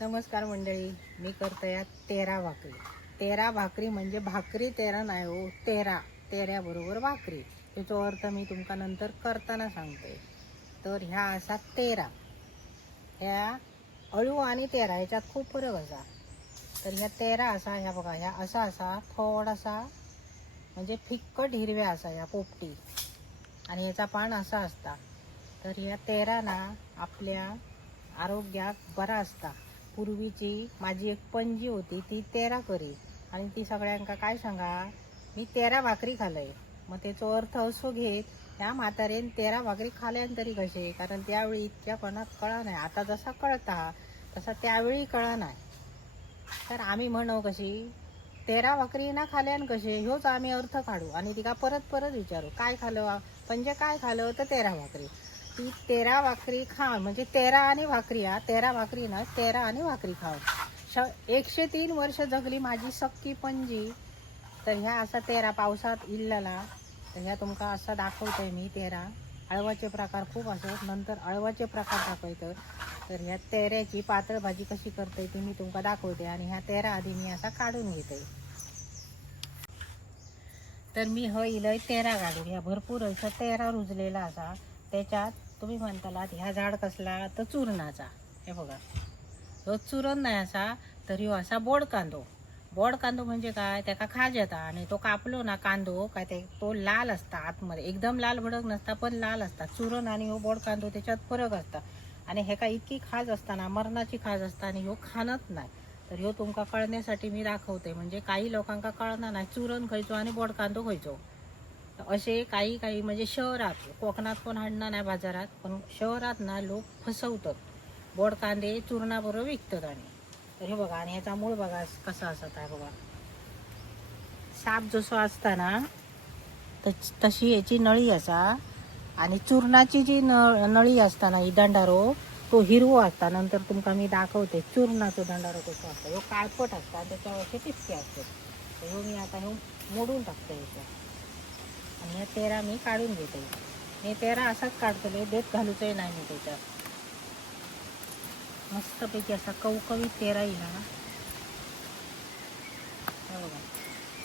नमस्कार मंडळी. मी करतो या तेरा भाकरी. तेरा भाकरी म्हणजे भाकरी तेरा नाही हो तेरा. तेऱ्याबरोबर भाकरी. त्याचा अर्थ मी तुमका नंतर करताना सांगते. तर ह्या असा तेरा. ह्या अळू आणि तेरा ह्याच्यात खूप फरक असा. तर ह्या तेरा असा ह्या बघा ह्या असा असा थोडासा म्हणजे फिक्कट हिरव्या असा ह्या पोपटी. आणि ह्याचा पान असा असता. तर ह्या तेरा ना आपल्या आरोग्यात बरा असता. पूर्वीची माझी एक पणजी होती ती तेरा करी. आणि ती सगळ्यांका काय सांगा मी तेरा भाकरी खालय मग त्याचो अर्थ असो घेत ह्या म्हातारेन तेरा भाकरी खाल्यान तरी कसे कारण त्यावेळी इतक्या कोणाक कळा नाही. आता जसा कळता तसा त्यावेळी कळा नाही. तर आम्ही म्हणू कशी तेरा भाकरी ना खाल्यान कसे ह्योच आम्ही अर्थ काढू. आणि तिका परत परत विचारू काय खालं म्हणजे काय खालं तर तेरा भाकरी. ती तेरा भाकरी खा म्हणजे तेरा आणि भाकरी हा तेरा भाकरी ना तेरा आणि भाकरी खाव. श एकशे तीन वर्ष जगली माझी सक्की पणजी तर ह्या असा तेरा पावसात इल्लला. तर ह्या तुमका असा दाखवतंय मी तेरा. अळवाचे प्रकार खूप असत नंतर अळवाचे प्रकार दाखवतं तर ह्या तेऱ्याची पातळ भाजी कशी करते ती मी तुमका दाखवते आणि ह्या तेरा आधी मी असा काढून घेते. तर मी ह इलय तेरा काढून ह्या भरपूर असं तेरा रुजलेला असा. त्याच्यात तुम्ही म्हणतालात ह्या झाड कसला? तर चुरणाचा. हे बघा. तो चुरण नाही असा तरी ह्यो असा बोड कांदो. बोड कांदो म्हणजे काय? त्याका खाज येता आणि तो कापलो ना कांदो काय ते तो लाल असता आतमध्ये. एकदम लाल भडक नसता पण लाल असता. चुरण आणि ह्यो बोड कांदो त्याच्यात फरक असता. आणि हेका इतकी खाज असताना मरणाची खाज असता आणि ह्यो खाणत नाही. तर ह्यो तुमका कळण्यासाठी मी दाखवते. म्हणजे काही लोकांका कळणार नाही. चुरण खायचो आणि बोड कांदो खायचो. असे काही काही म्हणजे शहरात कोकणात पण हाडणार नाही बाजारात पण शहरात ना लोक फसवतात. बोड कांदे चूर्णाबरोबर विकतात आणि. तर हे बघा आणि ह्याचा मूळ बघा कसा असत आहे बघा. साप जसो असता ना तशी याची नळी असा आणि चूर्णाची जी न नळी असता ना ही दंडारो तो हिरवो असता. नंतर तुमका मी दाखवते चूर्णाचो दंडारो कसो असता. ह्यो काळपट असता त्याच्यावरचे त्याच्यावर असे टिपके असतात. ह्यो मी आता ह्यो मोडून टाकते ह्याच्यात आणि ह्या तेरा मी काढून घेते. हे तेरा असाच काढतले देत घालूचंही नाही मी त्याच्यात. मस्तपैकी असा कवकवीत तेरा येईल ना. बघा.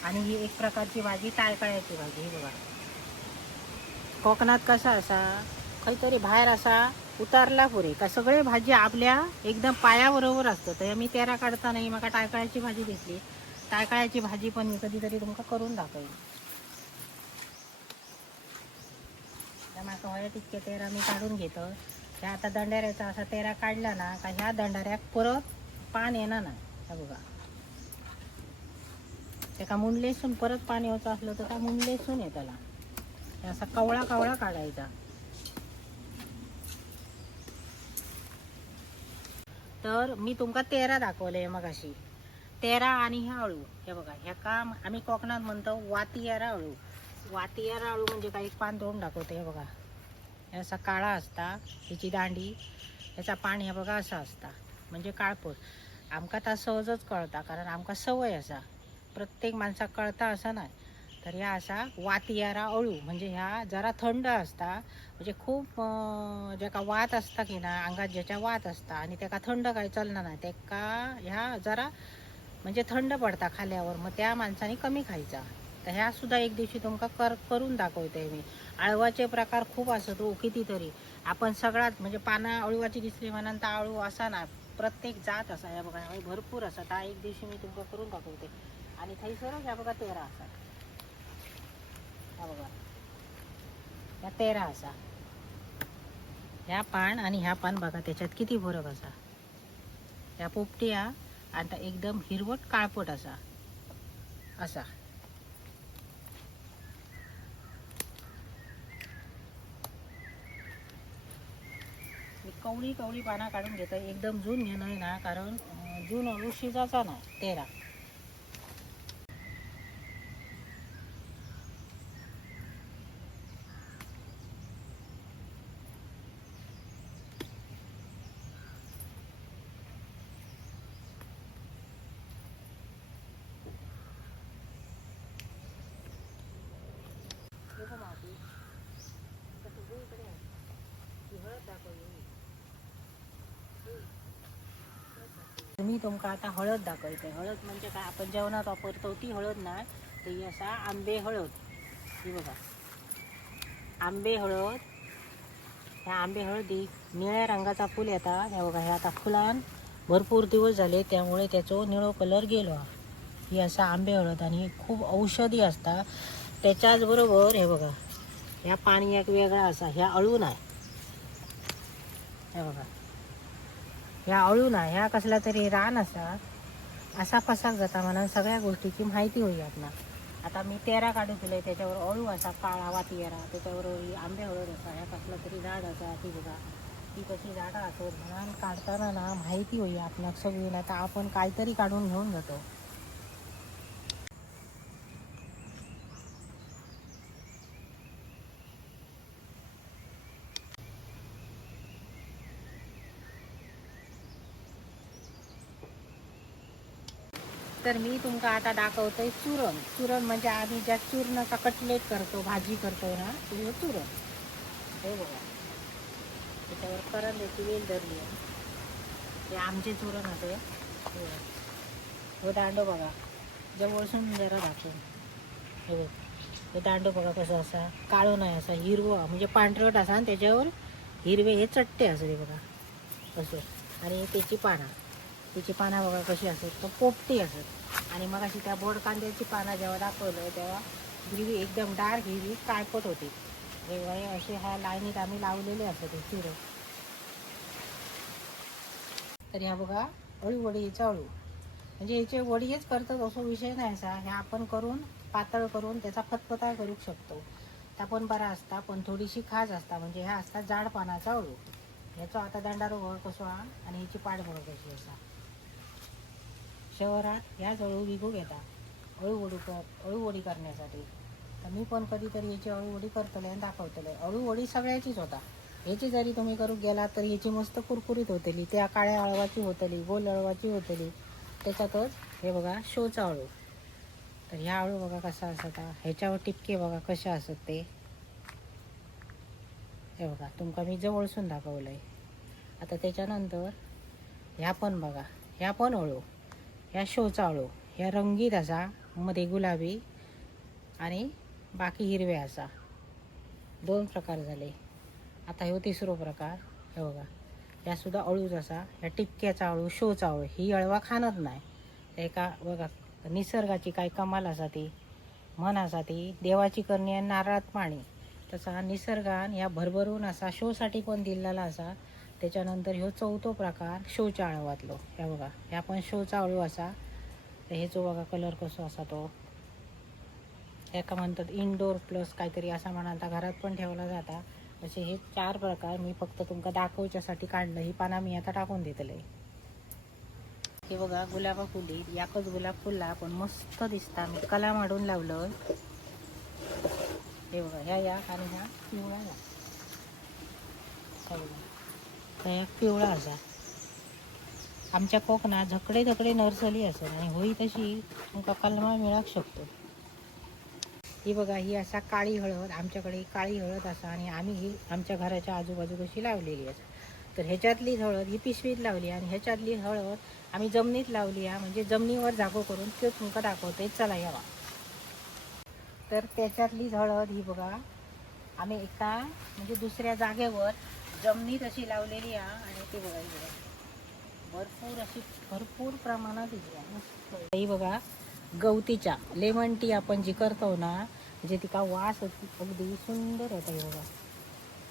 आणि ही एक प्रकारची भाजी टाळकाळ्याची भाजी ही बघा. कोकणात कसा असा काहीतरी बाहेर असा उतारला पुरे का सगळे भाजी आपल्या एकदम पायाबरोबर असतं. तर मी तेरा काढताना ही म्हाका टाळकाळ्याची भाजी दिसली टाळकाळ्याची भाजी पण मी कधीतरी तुमका करून दाखवेन. त्या होय तितके तेरा मी काढून घेतो. त्या आता दंडाऱ्याचा असा तेरा काढला ना का ह्या दंडाऱ्याक परत पान येणार ना हे बघा. त्याका मुंडलेसून परत पाणी होतं असलं तर त्या मुंडलेसून येताला असा कवळा कवळा काढायचा. तर मी तुमका तेरा दाखवले मग अशी तेरा आणि ह्या अळू. हे बघा ह्या काम आम्ही कोकणात म्हणतो वातियारा अळू. वातियारा अळू म्हणजे काही पान तोडून दाखवते हे बघा. याचा काळा असता ह्याची दांडी याचा पान हे बघा असा असता. म्हणजे काळपट. आमका ता सहजच कळता कारण आमका सवय असा. प्रत्येक माणसाक कळता असं नाही. तर ह्या असा वातियारा अळू म्हणजे ह्या जरा थंड असता म्हणजे खूप अं, जेका वात असता की ना अंगात ज्याच्या वात असता आणि त्याका थंड काय चालणार नाही त्याका ह्या जरा म्हणजे थंड पडता खाल्यावर. मग त्या माणसाने कमी खायचा. तर ह्या सुद्धा एक दिवशी तुमका कर करून दाखवते मी. आळवाचे प्रकार खूप असत ओ हो, कितीतरी. आपण सगळ्यात म्हणजे पाना अळवाची दिसली म्हणून तर आळू असा ना प्रत्येक जात असा या बघा भरपूर असा त्या एक दिवशी मी तुमका करून दाखवते. आणि थैसरच ह्या बघा तेरा असा. ह्या बघा. ह्या तेरा असा. ह्या पान आणि ह्या पान बघा त्याच्यात किती फरक असा. ह्या पोपटी हा एकदम हिरवट काळपट असा. असा. कवळी कवळी पाना काढून घेतं एकदम जून घेणं ना कारण जून अळू शिजाचा ना तेरा हे बघ माती. आता सगळीकडे आहे. ती हळद दाखवली. हे. हळद दाखवली. मी तुमका आता हळद दाखवते. हळद म्हणजे काय? आपण जेवणात वापरतो ती हळद ना तर ही असा आंबे हळद. ही बघा. आंबे हळद. ह्या आंबे हळदी निळ्या रंगाचा फुल येता. ह्या बघा ह्या आता फुलान भरपूर दिवस झाले त्यामुळे त्याचो निळो कलर गेलो ही. असा आंबे हळद आणि खूप औषधी असता. त्याच्याच बरोबर हे बघा ह्या पाणी एक वेगळा असा ह्या अळून आहे. हे बघा. ह्या अळू ना ह्या कसला तरी रान असा. असा फसाक जाता म्हणून सगळ्या गोष्टीची माहिती होई आपणा आता मी तेरा काढून दिले त्याच्यावर अळू असा काळा वातियरा त्याच्यावर ही आंबे हळद असा ह्या कसला तरी झाड असा ती बघा. ती कशी झाडं असत म्हणून काढताना ना माहिती होई आपणाक सगळी ना तर आपण काहीतरी काढून घेऊन जातो. तर मी तुमका आता दाखवतोय चुरण. चुरण म्हणजे आम्ही ज्या चूर्णाचा कटलेट करतो भाजी करतो ना तुझं चुरण. हे बघा. त्याच्यावर करंद्याची वेल धरली आहे. ते आमचे चुरण होते. हो दांडो बघा. जवळसून जरा दाखवून. हे बघ. हे दांडो बघा कसं असा काळो नाही असा हिरवं म्हणजे पांढरट असा आणि त्याच्यावर हिरवे हे चट्टे असते बघा. असं. आणि त्याची पानं. तिची पानं बघा कशी असत तर पोपटी असत आणि मग अशी त्या बोड कांद्याची पानं जेव्हा दाखवलं तेव्हा हिरवी एकदम डार्क हिरवी काळपट होती. वेगवेगळे असे ह्या लाईनीत आम्ही लावलेले असत हे चिरं तर ह्या बघा अळूवडीचा अळू. म्हणजे याचे वडीच करतात असो विषय नाही असा. ह्या आपण करून पातळ करून त्याचा फतफता करू शकतो. त्या पण बरा असता पण थोडीशी खाज असता. म्हणजे ह्या असता जाड पानाचा अळू. ह्याचा आता दंडारो कसो? हा आणि ह्याची पाड कशी असा? शहरात ह्याच अळू विकू येतात अळू कर अळूवडी करण्यासाठी. तर मी पण कधीतरी याची अळू करतले आणि दाखवतले. हळूहळी सगळ्याचीच होता. ह्याची जरी तुम्ही करू गेलात तर ह्याची मस्त कुरकुरीत होतली त्या काळ्या अळवाची होतली गोल अळवाची होतली. त्याच्यातच हे बघा शोचा अळू. तर ह्या अळू बघा कसा असत ह्याच्यावर टिपके बघा कशा असत ते. हे बघा तुमका मी जवळसून दाखवलं आहे आता त्याच्यानंतर ह्या पण बघा ह्या पण हळू ह्या शोचा अळू ह्या रंगीत असा मध्ये गुलाबी आणि बाकी हिरवे असा. दोन प्रकार झाले. आता ह्यो तिसरो प्रकार. हे बघा. ह्या सुद्धा अळूच असा. ह्या टिपक्याचा अळू शोचा अळू ही अळवा खाणत नाही. एका बघा निसर्गाची काय कमाल असा ती म्हण असा ती देवाची करणी आणि नारळात पाणी. तसा निसर्गान ह्या भरभरून असा शोसाठी पण दिलेला असा त्याच्यानंतर ह्यो चौथो प्रकार शोच्या आळवातलो ह्या बघा ह्या पण शोचा अळू असा. तर हेचो बघा कलर कसो असा तो. एका म्हणतात इनडोर प्लस काहीतरी असा म्हणा आता घरात पण ठेवला जाता. असे हे चार प्रकार मी फक्त तुमका दाखवच्यासाठी काढलं. ही पाना मी आता टाकून देतले हे बघा गुलाबा फुली. याकच गुलाब फुलला. पण मस्त दिसता. मी कला माडून लावलं. हे बघा ह्या या आणि ह्या पिवळ्या या. हे ह्या पिवळा असा आमच्या कोकणात झकडे झकडे नर्सरी आसा आणि होई तशी तुमका कलमा मिळाक शकतो. ही बघा ही असा काळी हळद आमच्याकडे काळी हळद असा आणि आम्ही ही आमच्या घराच्या आजूबाजू कशी लावलेली असा तर ह्याच्यातली हळद ही पिशवीत लावली आणि ह्याच्यातली हळद आम्ही जमिनीत लावली आहे म्हणजे जमिनीवर जागो करून त्यो तुमका दाखवते चला यावा. तर त्याच्यातली हळद ही बघा आम्ही एका म्हणजे दुसऱ्या जागेवर जमिनीत अशी लावलेली आहे आणि ती बघा ही बघा भरपूर अशी भरपूर प्रमाणात मस्त ही बघा गवतीच्या लेमन टी आपण जी करतो ना म्हणजे तिका वास होती अगदी सुंदर होता ही बघा.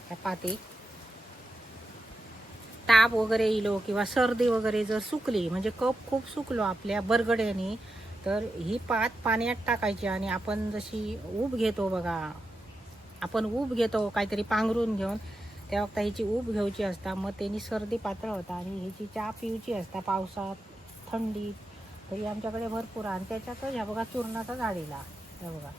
ह्या पाती. ताप वगैरे इलो किंवा सर्दी वगैरे जर सुकली म्हणजे कप खूप सुकलो आपल्या बरगड्यानी तर ही पात पाण्यात टाकायची आणि आपण जशी ऊब घेतो बघा आपण ऊब घेतो काहीतरी पांघरून घेऊन त्या वक्ता हिची ऊब घेवची असता मग त्यांनी सर्दी पातळ होता आणि हिची चहा पिवची असता पावसात थंडीत. तरी आमच्याकडे भरपूर आणि त्याच्यातच ह्या बघा चूर्णाचा झाडीला ह्या बघा.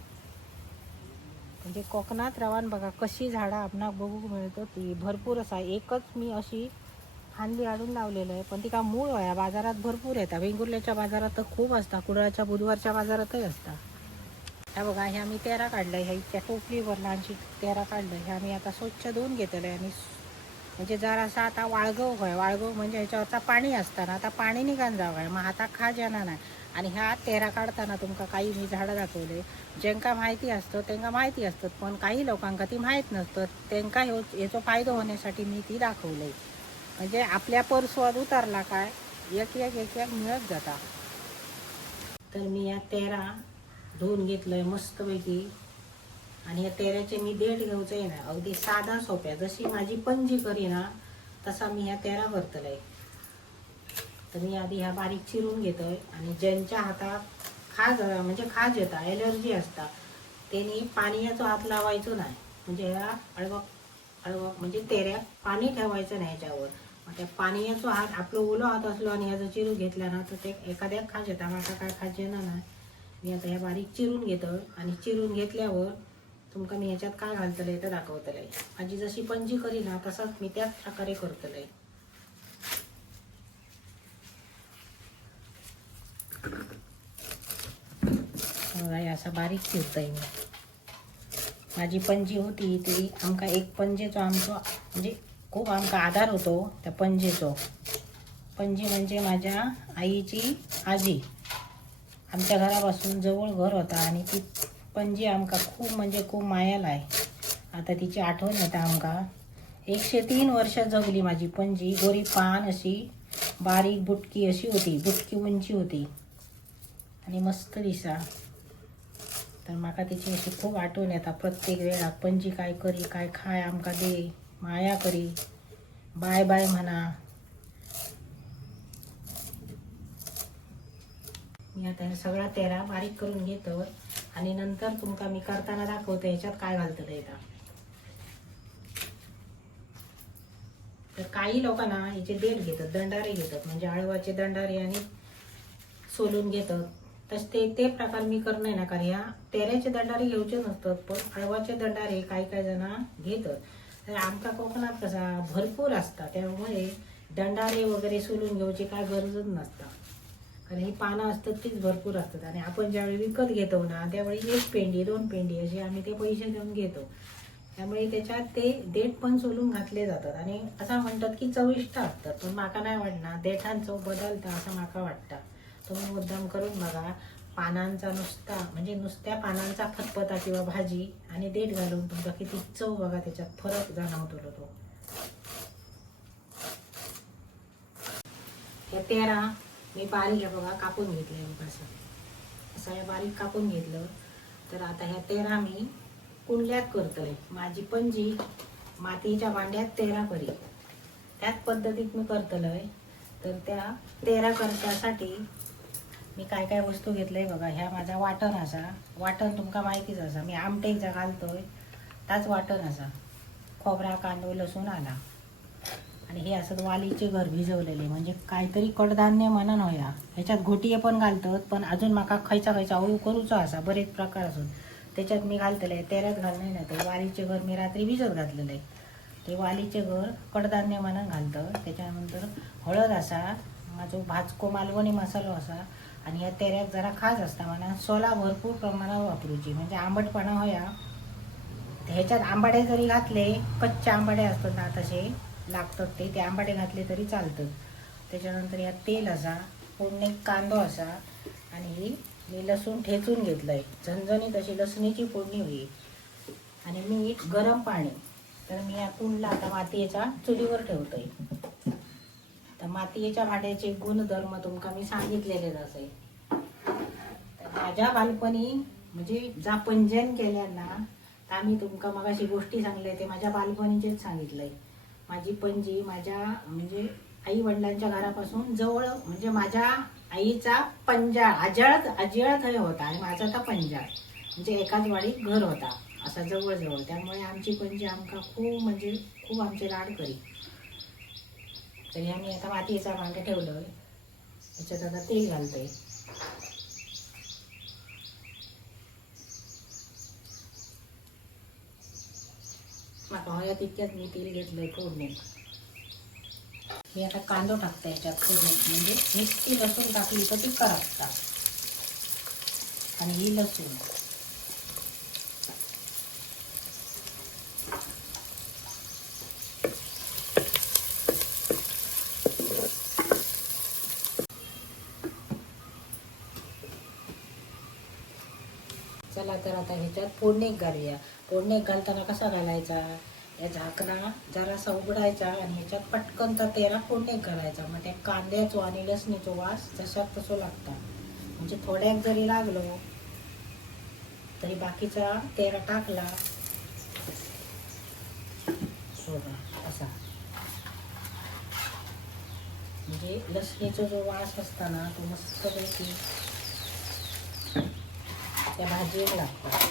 म्हणजे कोकणात रवान बघा कशी झाडं आपणाक बघूक मिळतो ती. भरपूर असा एकच मी अशी फांदी आणून लावलेलं आहे पण ती का मूळ आहे. बाजारात भरपूर येतात. वेंगुर्ल्याच्या बाजारात तर खूप असता कुडाळच्या बुधवारच्या बाजारातही असता ह्या बघा ह्या मी तेरा काढलं ह्या इतक्या टोपलीवर लहानशी तेरा काढलं ह्या मी आता स्वच्छ धुवून घेतलं आणि म्हणजे जरासा आता वाळगव होय. वाळगव म्हणजे ह्याच्यावरचा पाणी असताना आता पाणी निघान जावं आहे. मग आता खाज येणार नाही. आणि ह्या तेरा काढताना तुमका काही मी झाडं दाखवले. ज्यांका माहिती असतं त्यांना माहिती असतं. पण काही लोकांका ती माहीत नसतं. त्यांका ह्यो ह्याचो फायदो होण्यासाठी मी ती दाखवले. म्हणजे आपल्या पर्सवर उतरला काय? एक एक एक एक मिळत जाता. तर मी या तेरा धुवून घेतलंय मस्तपैकी. आणि या तेऱ्याचे मी देठ घेऊचं आहे ना अगदी साधा सोप्या. जशी माझी पंजी करी ना तसा मी ह्या तेरा भरतलय तर मी आधी ह्या बारीक चिरून घेतोय. आणि ज्यांच्या हातात खाज म्हणजे खाज येता एलर्जी असता त्यांनी पाण्याचा हात लावायचो नाही म्हणजे ह्या अळवक अळवक म्हणजे तेऱ्यात पाणी ठेवायचं नाही ह्याच्यावर. मग त्या पाण्याचा हात आपलं ओलो हात असलो आणि ह्याचा चिरून घेतला ना तर ते एखाद्या खाज येता माका काय खाज येणार नाही. मी आता ह्या बारीक चिरून घेतं आणि चिरून घेतल्यावर तुमका मी ह्याच्यात काय घालतलंय तर दाखवतलंय. माझी जशी पंजी करी ना तसाच मी त्याच प्रकारे करतलंय. असा बारीक चिरतय मी. माझी पंजी होती ती आमका एक पंजेचो आमचो म्हणजे खूप आमका आधार होतो त्या पंजेचो पंजी म्हणजे माझ्या आईची आजी. आमच्या घरापासून जवळ घर होता आणि ती पणजी आमका खूप म्हणजे खूप मायाला आहे. आता तिची आठवण येता आमका. एकशे तीन वर्ष जगली माझी पणजी. गोरी पान अशी बारीक बुटकी अशी होती बुटकी उंची होती. आणि मस्त दिसा. तर म्हाका तिची अशी खूप आठवण येता. प्रत्येक वेळा पणजी काय करी काय खाय आमका दे माया करी. बाय बाय म्हणा. मी आता सगळा तेरा बारीक करून घेतो आणि नंतर तुमका मी करताना दाखवतो ह्याच्यात काय घालतं ते आता तर काही लोकांना ह्याचे देठ घेतात दंडारे घेतात म्हणजे आळवाचे दंडारे आणि सोलून घेतात. तस ते ते प्रकार मी करणार ना कारण ह्या तेऱ्याचे दंडारे घेऊचे नसतात पण आळवाचे दंडारे काही काही जण घेतात. तर आमच्या कोकणात कसा भरपूर असता त्यामुळे दंडारे वगैरे सोलून घेऊची काय गरजच नसता. कारण ही पानं असतात तीच भरपूर असतात. आणि आपण ज्यावेळी विकत घेतो ना त्यावेळी एक पेंडी दोन पेंडी अशी आम्ही ते पैसे देऊन घेतो. त्यामुळे त्याच्यात ते देठ पण सोलून घातले जातात. आणि असं म्हणतात की चविष्ट असतात. पण माका नाही वाटणार. देठांचं बदलतं असं माका वाटतं. तुम्ही मुद्दाम करून बघा पानांचा नुसता म्हणजे नुसत्या पानांचा फतफता किंवा भाजी आणि देठ घालून तुमचा किती चव बघा त्याच्यात फरक जाणवतो तो. तेरा. मी बारीक आहे बघा कापून घेतलंय बघा असं असं हे बारीक कापून घेतलं. तर आता ह्या तेरा मी कुंडल्यात करतोय. माझी पंजी मातीच्या भांड्यात तेरा करी त्याच पद्धतीत मी करतलोय तर त्या तेरा करण्यासाठी मी काय काय वस्तू घेतलंय बघा. ह्या माझा वाटण असा. वाटण तुमका माहितीच असा. मी आमटेकचा घालतोय. ताच वाटण असा. खोबरा कांदो लसूण आला. आणि हे असं वालीचे घर भिजवलेले म्हणजे काहीतरी कडधान्य म्हणा होया ह्याच्यात घोटिये पण घालतात पण अजून म्हाका खयचा खयचा हळू करूचो असा बरेच प्रकार असून. त्याच्यात मी घालतले तेऱ्यात घालणे ना ते वालीचे घर मी रात्री भिजत घातलेलं. आहे ते वालीचे घर कडधान्य म्हणून घालतं त्याच्यानंतर हळद असा माझो भाजको मालवणी मसालो असा आणि ह्या तेऱ्यात जरा खास असता म्हणा सोला भरपूर प्रमाणात वापरूची म्हणजे आंबटपणा होया. ह्याच्यात आंबाडे जरी घातले कच्चे आंबाडे असतात ना तसे लागतात ते ते आंबाडे घातले तरी चालतं. त्याच्यानंतर यात तेल असा पूर्ण एक कांदो असा आणि ही मी लसूण ठेचून घेतलं आहे झणझणीत अशी लसणीची फोडणी होईल. आणि मीठ गरम पाणी. तर मी या कुंडला आता मातीयेच्या चुलीवर ठेवतो आहे तर मातीयेच्या भांड्याचे गुणधर्म तुमका मी सांगितलेलेच असे. तर माझ्या बालपणी म्हणजे जा पंजन केल्या ना तर आम्ही तुमका मगाशी गोष्टी सांगले ते माझ्या बालपणीचेच सांगितलंय. माझी पणजी माझ्या म्हणजे आई वडिलांच्या घरापासून जवळ म्हणजे माझ्या आईचा पंजा आजळ आजळ थंय होता आणि माझा तर पंजा म्हणजे एकाच वाडीत घर होता असा जवळजवळ. त्यामुळे आमची पणजी आमका खूप म्हणजे खूप आमचे लाड करी. तरी आम्ही आता मातीचा भांडं ठेवलं त्याच्यात आता तेल घालतोय. मी तेल घेतलंय फोडणी आता कांदो टाकते याच्यात फोडणीत. म्हणजे मिरची लसूण टाकली तर ती करायचा आणि ही लसूण. चला तर आता ह्याच्यात फोडणी घालूया. कोंडे घालताना कसा घालायचा? या झाकणा जरासा उघडायचा आणि ह्याच्यात पटकन तर तेरा फोडणीक घालायचा मग त्या कांद्याचो आणि लसणीचो वास तशात तसो लागता. म्हणजे थोड्याक जरी लागलो तरी बाकीचा तेरा टाकला. बघा असा. म्हणजे लसणीचा जो वास असता ना तो मस्तपैकी त्या भाजीवर लागतात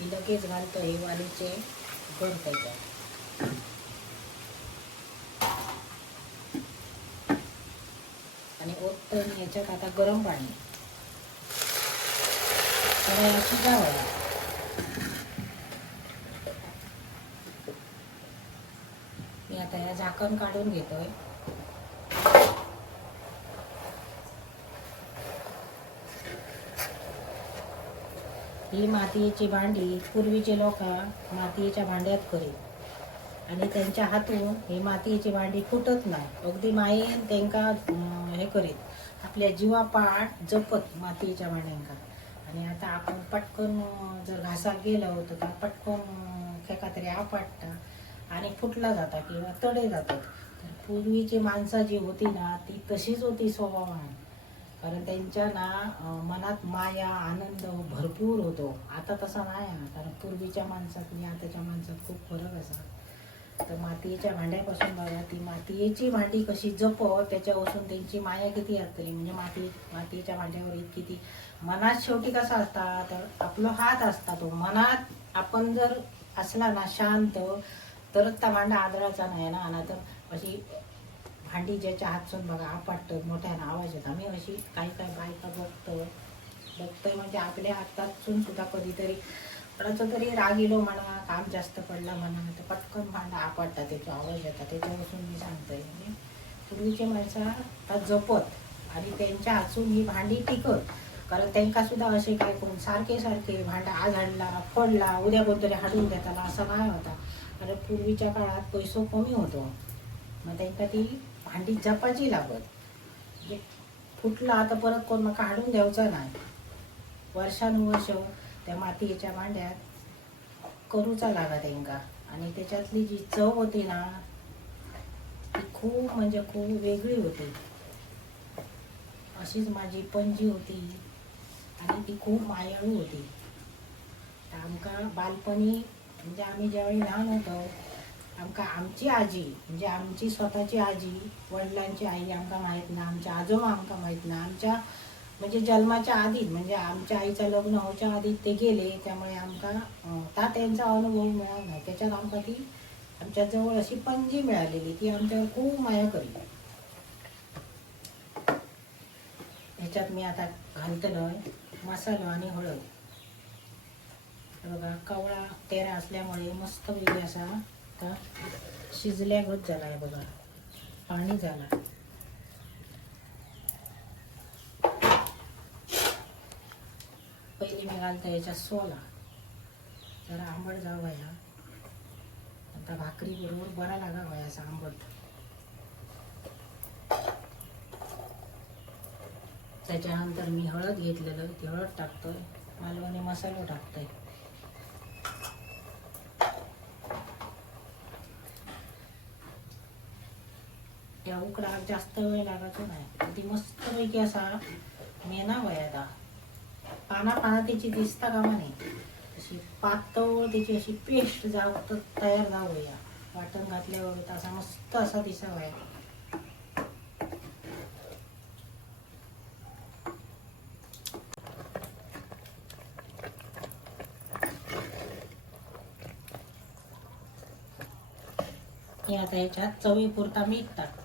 मी लगेच घालतो हे वालीचे गोड त्याच्यात. आणि ओतून ह्याच्यात आता गरम पाणी. अशी याची जावं मी आता या झाकण काढून घेतोय. ही मातीची भांडी पूर्वीचे लोक मातीच्या भांड्यात करीत. आणि त्यांच्या हातून ही मातीची भांडी फुटत नाही. अगदी मायेन त्यांका हे करीत. आपल्या जीवापाठ जपत मातीच्या भांड्यांका. आणि आता आपण पटकन जर घासाक गेलो तर पटकन अं, खेका तरी आपटता आणि फुटला जाता किंवा तडे जातात. तर पूर्वीची माणसं जी होती ना ती तशीच होती स्वभावान. कारण त्यांच्या ना मनात माया आनंद भरपूर होतो. आता तसा नाही आहे. कारण पूर्वीच्या माणसात आणि आताच्या माणसात खूप फरक असा तर मातीच्या भांड्यापासून बघा ती मातीची भांडी कशी जप त्याच्यापासून त्यांची माया किती असतली म्हणजे माती मातीच्या भांड्यावर इतकी ती मनात शेवटी कसा असता तर आपला हात असता तो. मनात आपण जर असला ना शांत तरच त्या भांडा आदराचा नाही ना. तर अशी भांडी ज्याच्या हातसून बघा आपटतं मोठ्यानं आवाज येत. आम्ही अशी काही काही बायका बघतो बघतोय म्हणजे आपल्या हातातून सुद्धा कधीतरी कोणाचा तरी राग इलो म्हणा काम जास्त पडला म्हणा तर पटकन भांडा आपटतात त्याचा आवाज येतात. त्याच्यापासून मी सांगतोय म्हणजे पूर्वीचे माणसं आता जपत आणि त्यांच्या हातून ही भांडी टिकत. कारण त्यांका सुद्धा असे काय कोण सारखे सारखे भांडा आज हाडला फोडला उद्या कोणतरी हाडून देताना असा काय होता. कारण पूर्वीच्या काळात पैसो कमी होतो. मग त्यांका ती भांडी जपाची लागत. म्हणजे फुटला आता परत कोण काढून हाडून द्यावचा नाही. वर्षानुवर्ष त्या मातीच्या भांड्यात करूचा लागा त्यांका आणि त्याच्यातली जी चव होती ना ती खूप म्हणजे खूप वेगळी होती. अशीच माझी पणजी होती. आणि ती खूप मायाळू होती. तर आमका बालपणी म्हणजे आम्ही ज्यावेळी लहान होतो आमका आमची आजी म्हणजे आमची स्वतःची आजी वडिलांची आई आमकां माहीत ना आमच्या आजोबा आमकां माहीत ना आमच्या म्हणजे जन्माच्या आधीच म्हणजे आमच्या आईचं लग्न होच्या आधी ते गेले त्यामुळे आमकां ता त्यांचा अनुभव मिळाला नाही. त्याच्यात आमकां ती आमच्या जवळ अशी पणजी मिळालेली ती आमच्यावर खूप माया करी ह्याच्यात मी आता घालतलोय मसालो आणि हळद. बघा कवळा तेरा असल्यामुळे मस्त वेगळी असा आता शिजल्यागत झाला आहे बघा. पाणी झाला. पहिली मी घालते याच्यात सोला. जरा आंबट जाऊ व्हायला आता भाकरी बरोबर बरा लागा वयाचा आंबट. त्याच्यानंतर मी हळद घेतलेलं ती हळद टाकतोय. मालवणी मसालो टाकतोय. त्या उकडाक जास्त वेळ लागायचो नाही. ती मस्तपैकी असा मेना वयादा. पाना पाना तिची दिसता कामा नाही अशी पातळ तिची अशी पेस्ट जाव तर तयार जावं या. वाटण घातल्यावर असा मस्त असा दिसावा हे आता ह्याच्यात चवीपुरता मीठ टाकतंय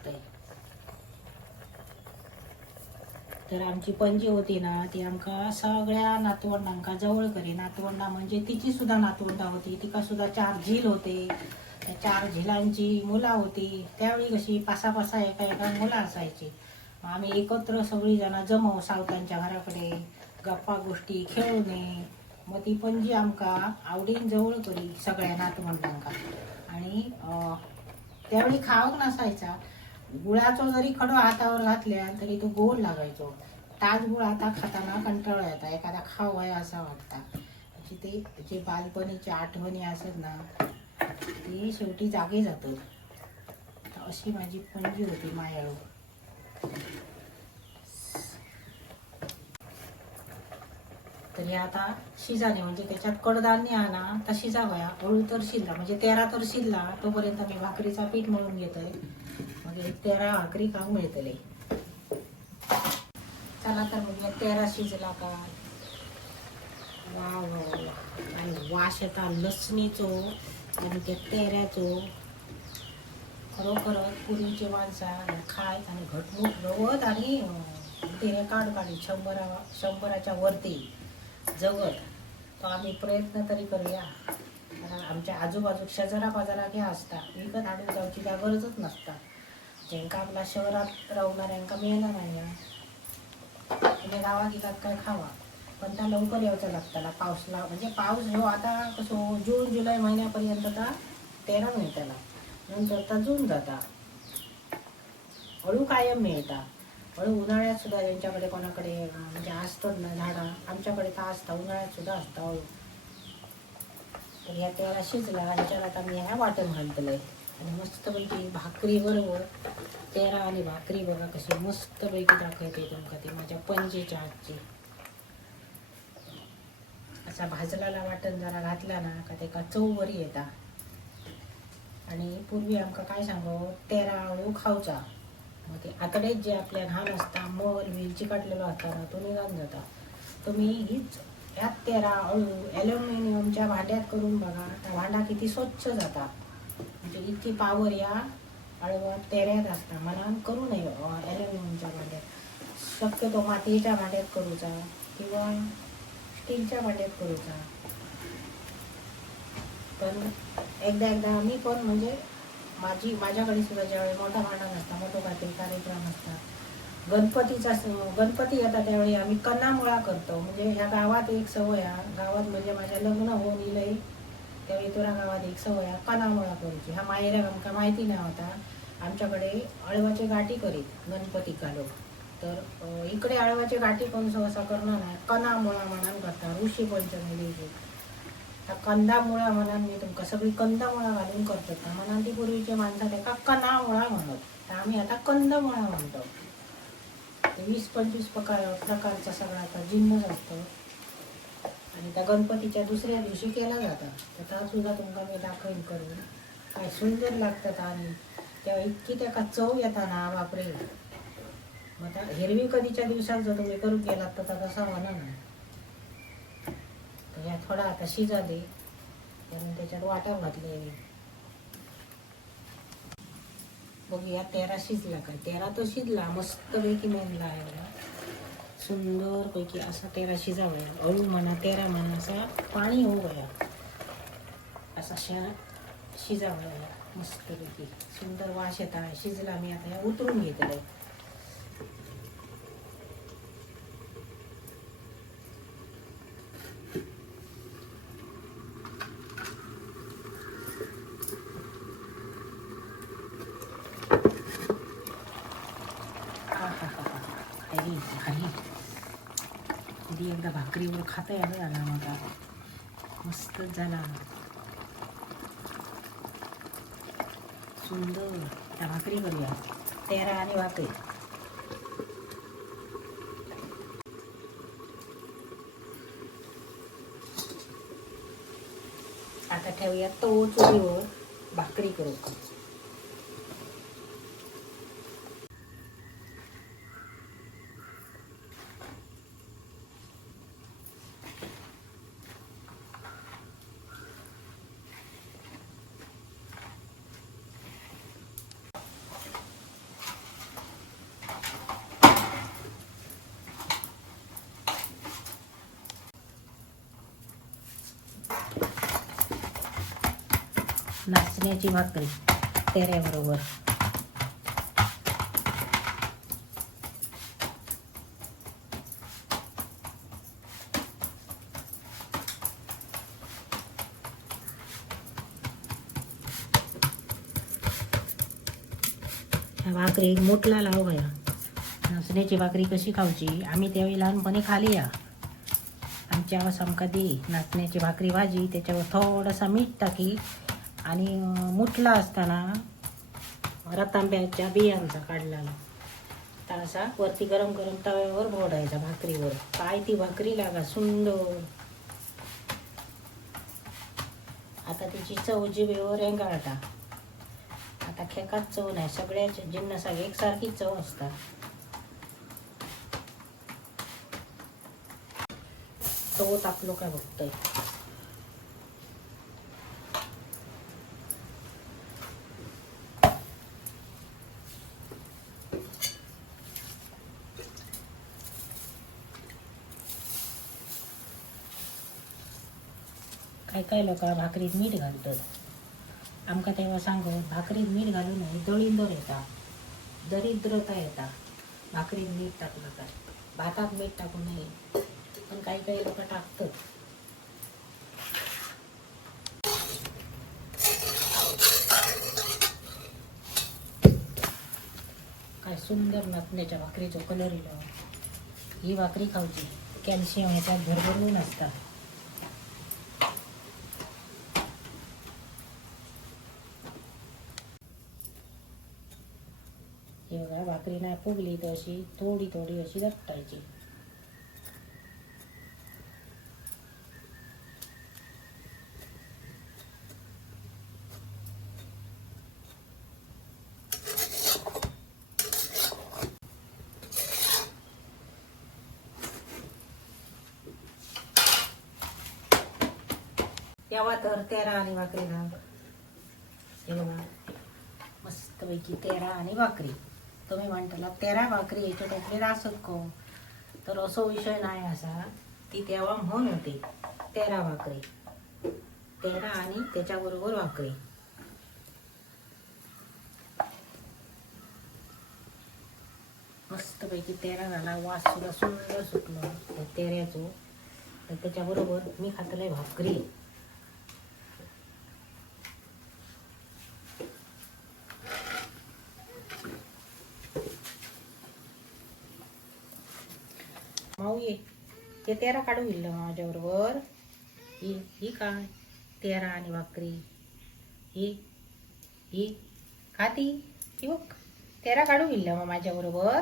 तर आमची पणजी होती ना ती आमका सगळ्या नातवंडांका जवळ करी. नातवंडा म्हणजे तिची सुद्धा नातवंडा होती. तिका सुद्धा चार झील होते. त्या चार झिलांची मुलं होती. त्यावेळी कशी पासा पासा एका एका मुलं असायची. आम्ही एकत्र सगळी जण जमव सावतांच्या घराकडे गप्पा गोष्टी खेळणे. मग ती पणजी आमका आवडीन जवळ करी सगळ्या नातवंडांका. आणि त्यावेळी खावक नसायचा. गुळाचो जरी खडो हातावर घातल्या तरी तो गोड लागायचो. ताज गुळ आता खाताना कंटाळा येता. एखादा खाऊ आहे असा वाटता. म्हणजे ते जे बालपणीच्या आठवणी असत ना ते शेवटी जागे जातात. अशी माझी पणजी होती मायाळू. तर हे आता शिजाने म्हणजे त्याच्यात कडधान्य आणा तर शिजावया हळू तर शिजला. म्हणजे तेरा तर शिजला तोपर्यंत मी भाकरीचा पीठ मळून घेतोय. तेरा भाकरी काम मिळतले. चला तर मग तेरा शिजला का वा वा वास येता लसणीचो आणि त्या तेऱ्याचो. खरोखरच पूर्वीचे माणसं खायत आणि घटमूट रवत आणि तेरे काढ काढी शंभरा शंभराच्या वरती जगत. तो आम्ही प्रयत्न तरी करूया. कारण आमच्या आजूबाजू शेजारा पाजारा घ्या असता. विकत आणून जाऊची काय गरजच नसता. जेंका आपला शहरात राहणाऱ्यांका मिळणार नाही हा. तुम्ही गावात येतात काय खावा? पण त्या लवकर यायचं लागताला पावसाला म्हणजे पाऊस ह्यो आता कसो जून जुलै महिन्यापर्यंत आता तेरा मिळताला नंतर तर जून जाता. हळू कायम मिळता. हळू उन्हाळ्यात सुद्धा ज्यांच्याकडे कोणाकडे म्हणजे असतात ना झाडा आमच्याकडे तर असता. उन्हाळ्यात सुद्धा असता. हळू तर ह्या तेरा शिजला ह्याच्यात आता मी ह्या वाटण घालतलंय आणि मस्तपैकी भाकरी बरोबर तेरा आणि भाकरी बघा कशी मस्तपैकी दाखवते तुमका ती माझ्या पणजीच्या हातची. असा भाजलाला वाटण जरा घातला ना का ते का चव बरी येता. आणि पूर्वी आमका काय सांगू तेरा आळू खावचा मग ते आतडेच जे आपल्या घाण असता मर वेलची चिकटलेलो असता ना तो निघान जाता. तुम्ही हीच ह्यात तेरा अळू ॲल्युमिनियमच्या भांड्यात करून बघा त्या भांडा किती स्वच्छ जाता. म्हणजे इतकी पावर या अळवात तेऱ्यात असता. मला करू नये ॲल्युमिनियमच्या भांड्यात. शक्यतो मातीच्या भांड्यात करूचा किंवा स्टीलच्या भांड्यात करूचा पण एकदा एकदा मी पण म्हणजे माझी माझ्याकडे सुद्धा ज्यावेळी मोठा भांडण असता मोठं काहीतरी कार्यक्रम असतात गणपतीचा गणपती येतात त्यावेळी आम्ही कन्नामुळा करतो. म्हणजे ह्या गावात एक सवय आहे. गावात म्हणजे माझ्या लग्न होऊन इलंय त्यावेळी तुला गावात एक सवय आहे कनामुळा करूची हा मायरा आमका माहिती नाही होता आमच्याकडे अळवाचे गाठी करीत गणपती कालो तर इकडे अळवाचे गाठी कोण सहसा करणार नाही. कनामुळा म्हणान करता. ऋषी पंचमी दिवशी. कंदा कंदामुळा म्हणा मी तुमका सगळी कंदमुळा घालून करतात का म्हणून ती पूर्वीचे माणसं त्याका कनामुळा म्हणत. तर आम्ही आता कंदमुळा म्हणतो. वीस पंचवीस प्रकार प्रकारचा सगळा आता जिन्नस असतो. आणि त्या गणपतीच्या दुसऱ्या दिवशी केला जाता. तर सुद्धा तुमका मी दाखवेन करून. काय सुंदर लागतात आणि तेव्हा इतकी त्याका चव येता ना बापरे. मग आता हिरवी कधीच्या दिवसात जर तुम्ही करू गेलात तर त्या तसा म्हणा ना तर ह्या थोडा आता शिजा दे त्याच्यात वाटा घातले. बघूया तेरा शिजला का तेरा तो शिजला मस्तपैकी मेनला आहे. सुंदर पैकी असा तेरा शिजावया अळू म्हणा तेरा म्हणा असा पाणी हो गया असा शा शिजावा मस्तपैकी. सुंदर वास येत आहे शिजला मी आता या उतरून घेतलंय तरी भारी तरी एकदा भाकरीवर खाता यायला आला मला. मस्तच झाला. सुंदर. त्या भाकरी करूया तेरा आणि भाकरी आता ठेवूया तो चुलीवर भाकरी करू नाचण्याची भाकरी तेऱ्याबरोबर. ह्या भाकरी मोठला लाव बया. नाचण्याची भाकरी कशी खावची आम्ही त्यावेळी लहानपणी खाली या. आमच्या आवाज आमका दे नाचण्याची भाकरी भाजी त्याच्यावर थोडासा मीठ टाकी आणि मुठला असताना रतांब्याच्या बियांचा काढलेला. तर असा वरती गरम गरम तव्यावर मोडायचा भाकरीवर. काय ती भाकरी लागा सुंदर. आता तिची चव जिभेवर एंगाळटा आता खेकात चव नाही सगळ्याच जिन्नसाक एकसारखी चव असतात. चव टाकलो काय बघतोय? कांय काय लोक भाकरीत मीठ घालतात? आमकां तेव्हा सांगू भाकरीत मीठ घालू नये दळिंदर येता. दरिद्रता येता. भाकरीत मीठ टाकलं काय भातात मीठ टाकू नये. पण काही काही लोक टाकतात. काय सुंदर नाचण्याच्या भाकरीचो कलर येतो. ही भाकरी खावची कॅल्शियम ह्याच्यात भरभरून असतात हे बघा भाकरी नाही फुगली तर अशी थोडी थोडी अशी दपटायची तेव्हा तर तेरा आणि भाकरी ना मस्तपैकी तेरा आणि भाकरी तुम्ही म्हणताला तेरा भाकरी याच्या त्यातले रासत को तर असो विषय नाही असा. ती तेव्हा म्हण होती तेरा भाकरी. तेरा आणि त्याच्याबरोबर भाकरी. मस्तपैकी तेरा झाला वास सुद्धा सुंदर सुटलं त्या तेऱ्याचो. तर त्याच्याबरोबर मी खातलंय भाकरी माऊ ये ते तेरा काढून दिलं माझ्याबरोबर ही ही काय तेरा आणि भाकरी. ही ही. खाती. ही बघ. तेरा काढून दिलं मग माझ्याबरोबर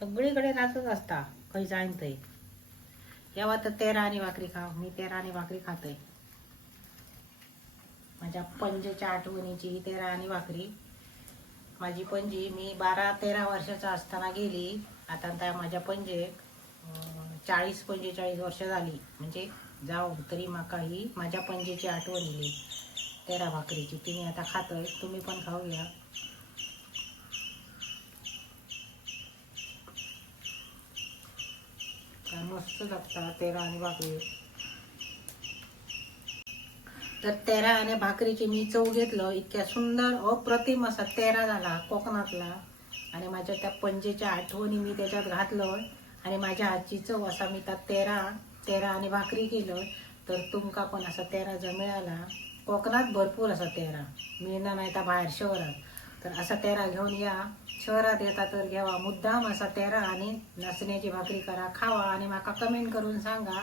सगळीकडे नाचत असता. काही जाईन ते यावा तर तेरा आणि भाकरी खा. मी तेरा आणि भाकरी खातोय. माझ्या पंजेच्या आठवणीची ही तेरा आणि भाकरी. माझी पणजी मी बारा तेरा वर्षाचा असताना गेली. आता त्या माझ्या पणजेक चाळीस पंचेचाळीस वर्ष झाली. म्हणजे जाऊ तरी माका ही माझ्या पणजेची आठवण येईल. तेरा भाकरीची. ती मी आता खातोय तुम्ही पण खाऊया घ्या. मस्त लागतात तेरा आणि भाकरी. तर तेरा आणि भाकरीची मी चव घेतलं. इतक्या सुंदर अप्रतिम असा तेरा झाला कोकणातला. आणि माझ्या त्या पंजेच्या आठवणी मी त्याच्यात घातलं. आणि माझ्या हातची चव असा मी त्यात तेरा तेरा आणि भाकरी केलं तर तुमका पण असा तेरा जर मिळाला कोकणात भरपूर असा तेरा. मिळणार नाही तर बाहेर शहरात. तर असा तेरा घेऊन या. शहरात येता तर घ्यावा. मुद्दाम असा तेरा आणि नाचण्याची भाकरी करा खावा आणि माका कमेंट करून सांगा.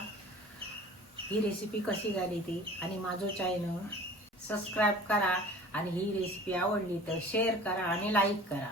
ही रेसिपी कशी झाली ती? आणि माझं चॅनल सबस्क्राईब करा. आणि ही रेसिपी आवडली तर शेअर करा आणि लाईक करा.